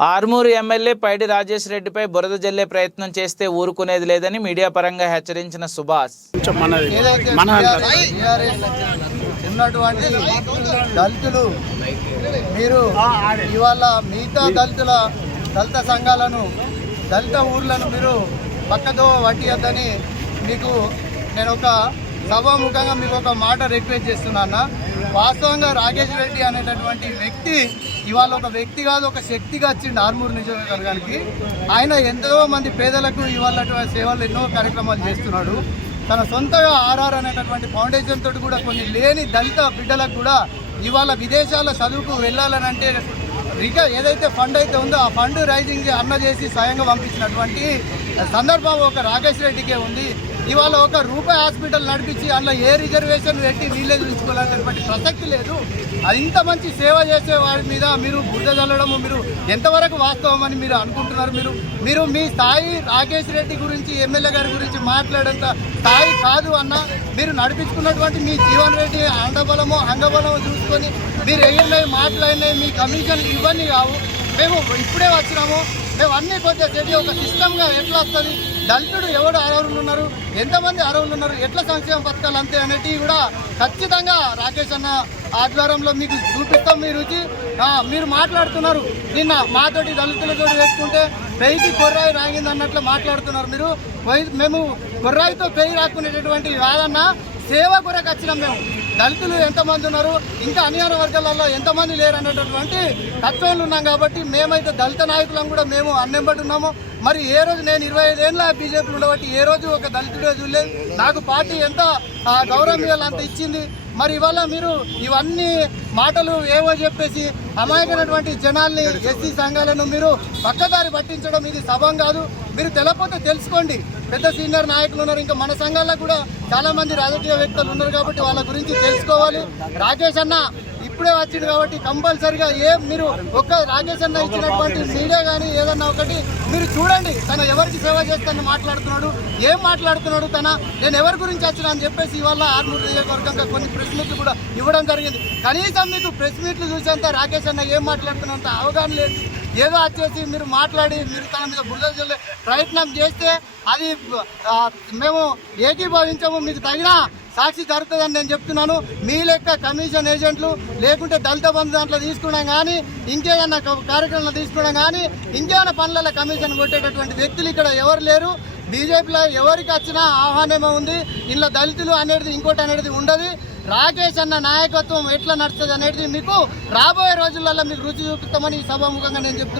Armoor MLA పైడి రాజేష్ రెడ్డిపై బురద జల్లే ప్రయత్నం చేస్తే ఊరుకునేది లేదని మీడియా పరంగా హెచ్చరించిన సుభాష్. ఉన్నటువంటి దళితులు మీరు ఇవాళ మిగతా దళితుల దళిత సంఘాలను దళిత ఊర్లను మీరు పక్కదో పట్టియద్దని మీకు నేను ఒక సభాముఖంగా మీకు ఒక మాట రిక్వెస్ట్ చేస్తున్నాను వాస్తవంగా రాకేష్ రెడ్డి అనేటటువంటి వ్యక్తి ఇవాళ ఒక వ్యక్తి కాదు ఒక శక్తిగా వచ్చింది ఆర్మూరు నియోజకవర్గానికి. ఆయన ఎంతో మంది పేదలకు ఇవాళ సేవలు ఎన్నో కార్యక్రమాలు చేస్తున్నాడు. తన సొంతగా ఆర్ఆర్ అనేటటువంటి ఫౌండేషన్ తోటి కూడా కొన్ని లేని దళిత బిడ్డలకు కూడా ఇవాళ విదేశాల చదువుకు వెళ్ళాలని అంటే రిక ఏదైతే ఫండ్ అయితే ఉందో ఆ ఫండ్ రైజింగ్ అన్న చేసి స్వయంగా పంపించినటువంటి సందర్భం ఒక రాకేష్ రెడ్డికే ఉంది. ఇవాళ ఒక రూపాయి హాస్పిటల్ నడిపించి అందులో ఏ రిజర్వేషన్ పెట్టి నీళ్ళే చూసుకోవాలనేటువంటి ప్రసక్తి లేదు. అది ఇంత మంచి సేవ చేసే వారి మీద మీరు బురద చల్లడము మీరు ఎంతవరకు వాస్తవం అని మీరు అనుకుంటున్నారు మీరు? మీరు మీ స్థాయి రాకేష్ రెడ్డి గురించి ఎమ్మెల్యే గారి గురించి మాట్లాడేంత స్థాయి కాదు అన్న మీరు నడిపించుకున్నటువంటి మీ జీవన్ రెడ్డి అండబలము అంగబలము చూసుకొని మీరు ఎగిరినవి మాట్లాడినవి మీ కమిషన్ ఇవన్నీ కావు. మేము ఇప్పుడే వచ్చినాము. మేము అన్ని కొద్దిగా తెలియ ఒక సిస్టమ్గా ఎట్లా వస్తుంది? దళితుడు ఎవడు అర్హులు ఉన్నారు? ఎంతమంది అర్హులు ఉన్నారు? ఎట్లా సంక్షేమ పథకాలు అంతే అనేటివి కూడా ఖచ్చితంగా రాకేష్ అన్న ఆధ్వర్యంలో మీకు చూపిస్తాం మీ రుచి. మీరు మాట్లాడుతున్నారు. నిన్న మాతోటి దళితులతో పెట్టుకుంటే పెయికి కొర్రాయి రాగింది అన్నట్లు మాట్లాడుతున్నారు మీరు. మేము కొర్రాయితో పెయి రాకునేటటువంటి కాదన్న సేవ కొరకు వచ్చినాం మేము. దళితులు ఎంతమంది ఉన్నారు? ఇంకా అన్యాయ వర్గాలలో ఎంతమంది లేరు అనేటటువంటి తత్వాలు ఉన్నాం కాబట్టి మేమైతే దళిత నాయకులం కూడా మేము అన్నెంబడి ఉన్నాము. మరి ఏ రోజు నేను ఇరవై ఐదేళ్ళ బీజేపీలో ఉండబట్టి ఏ రోజు ఒక దళితుడే చూడలేదు. నాకు పార్టీ ఎంత గౌరవం ఇవ్వాలి అంత ఇచ్చింది. మరి ఇవాళ మీరు ఇవన్నీ మాటలు ఏవో చెప్పేసి అమాయకమైనటువంటి జనాల్ని ఎస్సీ సంఘాలను మీరు పక్కదారి పట్టించడం ఇది సభం కాదు. మీరు తెలకపోతే తెలుసుకోండి. పెద్ద సీనియర్ నాయకులు ఉన్నారు. ఇంకా మన సంఘాల్లో కూడా చాలా మంది రాజకీయ వ్యక్తులు ఉన్నారు కాబట్టి వాళ్ళ గురించి తెలుసుకోవాలి. రాకేష్ అన్న ఇప్పుడే వచ్చింది కాబట్టి కంపల్సరిగా ఏ మీరు ఒక్క రాకేష్ అన్న ఇచ్చినటువంటి మీడియా కానీ ఏదన్నా ఒకటి మీరు చూడండి. తను ఎవరికి సేవ చేస్తానని మాట్లాడుతున్నాడు ఏం మాట్లాడుతున్నాడు తన నేను ఎవరి గురించి వచ్చినా అని చెప్పేసి ఇవాళ ఆర్మూరు నియోజకవర్గంగా కొన్ని ప్రెస్ మీట్లు కూడా ఇవ్వడం జరిగింది. కనీసం మీకు ప్రెస్ మీట్లు చూసేంత రాకేష్ అన్న ఏం మాట్లాడుతున్నంత అవగాహన లేదు. ఏదో వచ్చేసి మీరు మాట్లాడి మీరు తన మీద బురద జల్లే ప్రయత్నం చేస్తే అది మేము ఏకీభవించము మీకు తగిన సాక్షి జరుగుతుందని నేను చెప్తున్నాను. మీ లెక్క కమిషన్ ఏజెంట్లు లేకుంటే దళిత బంధు దాంట్లో తీసుకున్నాం కానీ ఇంకేదన్నా కార్యక్రమం తీసుకున్నాం కానీ ఇంకేమైనా పనులలో కమిషన్ కొట్టేటటువంటి వ్యక్తులు ఇక్కడ ఎవరు లేరు. బీజేపీలో ఎవరికి వచ్చినా ఆహ్వానమే ఉంది. ఇందులో దళితులు అనేది ఇంకోటి అనేది ఉండదు. రాకేష్ అన్న నాయకత్వం ఎట్లా నడుస్తుంది అనేది మీకు రాబోయే రోజులలో మీకు రుచి చూపిస్తామని ఈ సభాముఖంగా నేను చెప్తున్నాను.